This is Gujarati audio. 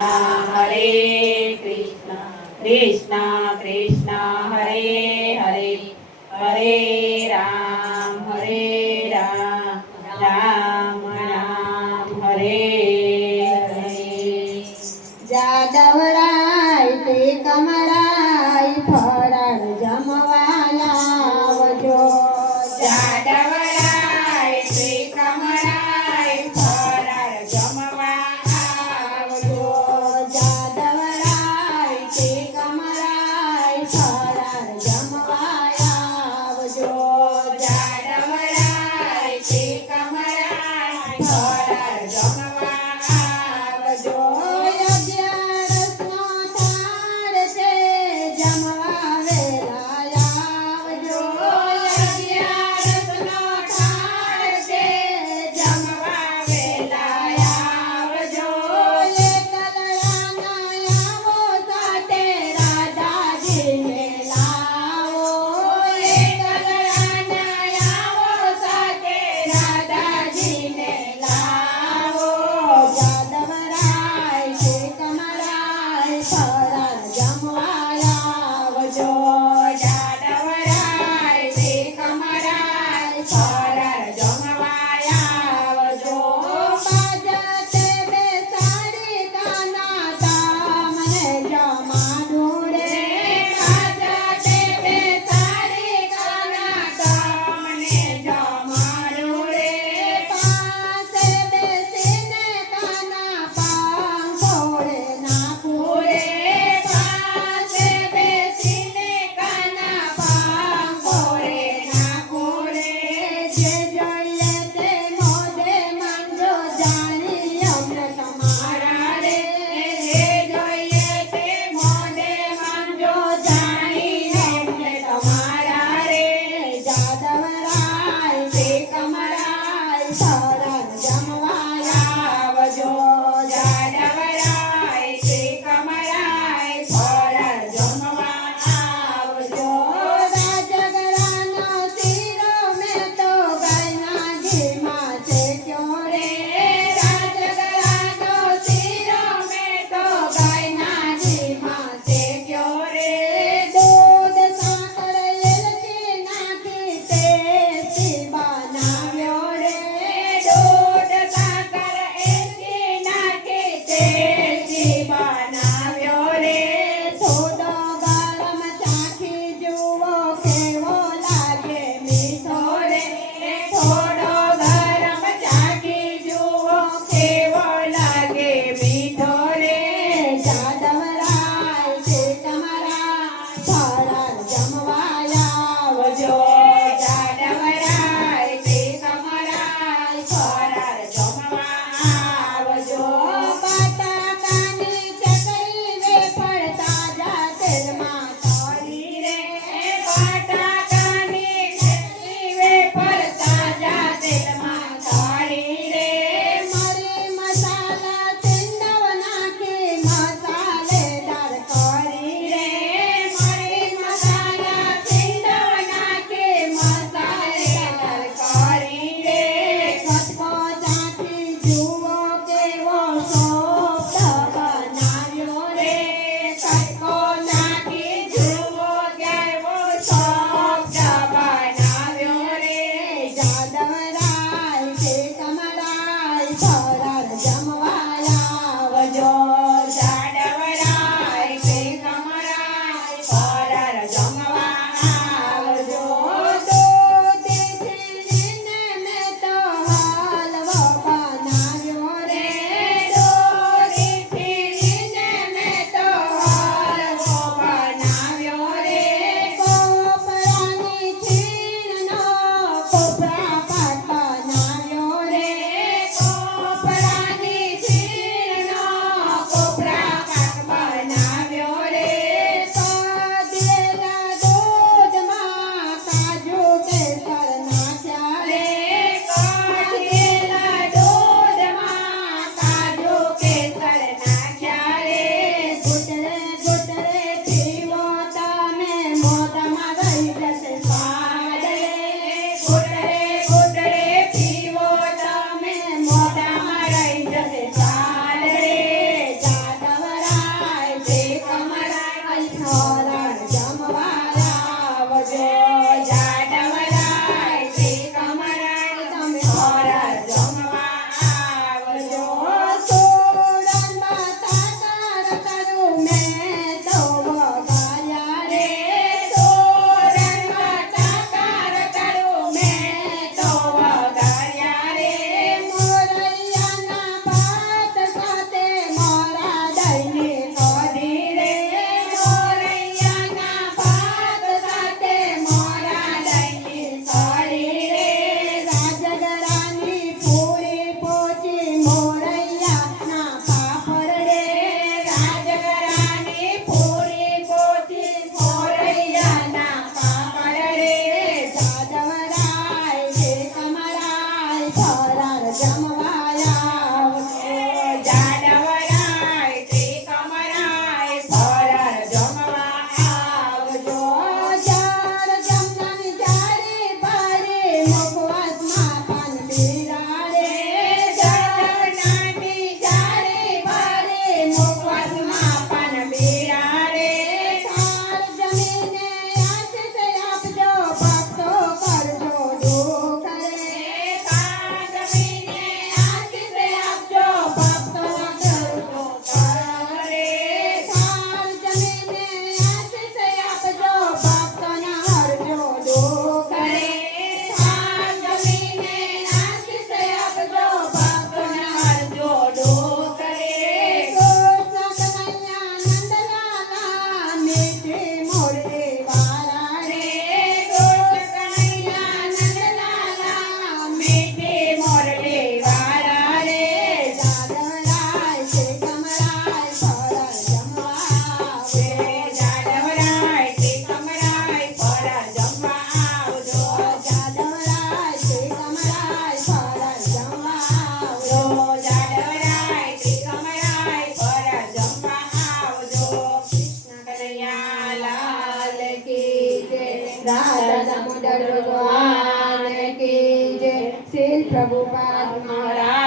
हरे कृष्णा कृष्णा कृष्णा हरे हरे हरे राम राम राम हरे हरे। जादवराय ते कमराय फराळ जमवाया आवजो। जादवराय ते कमराय फराळ जमवा आवजो। जादवराय ते कमराय फराळ जमवाया आवजो। जादवराय ते कमराय फराळ जमवा आवजो। અગિયારસનો થાળ છે જમવાવેલા આવજો। અગિયારસનો થાળ છે જમવા વેલા આવજો। એકલડાના આવો સાથે રાધાજીને લાવો। એકલડાના આવો સાથે રાધાજીને લાવો। જાદવરાય તે કમરાય ફરાળ જમવાયા આવજો। જાદવરાય તે કમરાય ફરાળ જમવા આવજો। બાજા તે બેસાડી કાના તમને જમાડું રે। રાજા તે બેસાડી કાના તમને જમાડું રે। પાસે બેસીને કાના પાંખોળે નાખું રે। પાસે બેસીને કાના પાંખોળે નાખું રે। જે જોઈએ તે મોઢે માંગજો જાણી અમૃત મારા રે। જે જોઈએ તે મોઢે માંગજો જાણીને અમને તમારા રે। જાદવરાય તે કમરાય ફરાળ જમવાયા આવજો। જાદવરાય તે કમરાય ફરાળ જમવા આવજો। રાજગરાનો શીરો મેં તો ગાયના ઘીમાં શેક્યો રે। રાજગરાનો શીરો મેં તો ગાયના ઘીમાં શેક્યો રે। દૂધ સાકર એલચી નાખી ટેસ્ટી બનાવ્યો રે। દૂધ સાકર એલચી નાખી ટેસ્ટી બનાવ્યો રે। થોડો ગરમ ચાખી જુઓ કેવો લાગે મીઠો રે। થોડો ગરમ ચાખી જુઓ કેવો લાગે મીઠો રે। જાદવરાય તે કમરાય ફરાળ જમવાયા આવજો। જાદવરાય તે કમરાય ફરાળ જમવા આવજો। બટાકાની ચકરી વેફર તાજા તેલમાં તળી રે। બટાકાની ચટણી વેફર તાજા તેલમાં તળી રે। મરી મસાલા તીંડવ નાખી મસાલા ભગવાન કી જય. શ્રી પ્રભુપાદ મહારાજ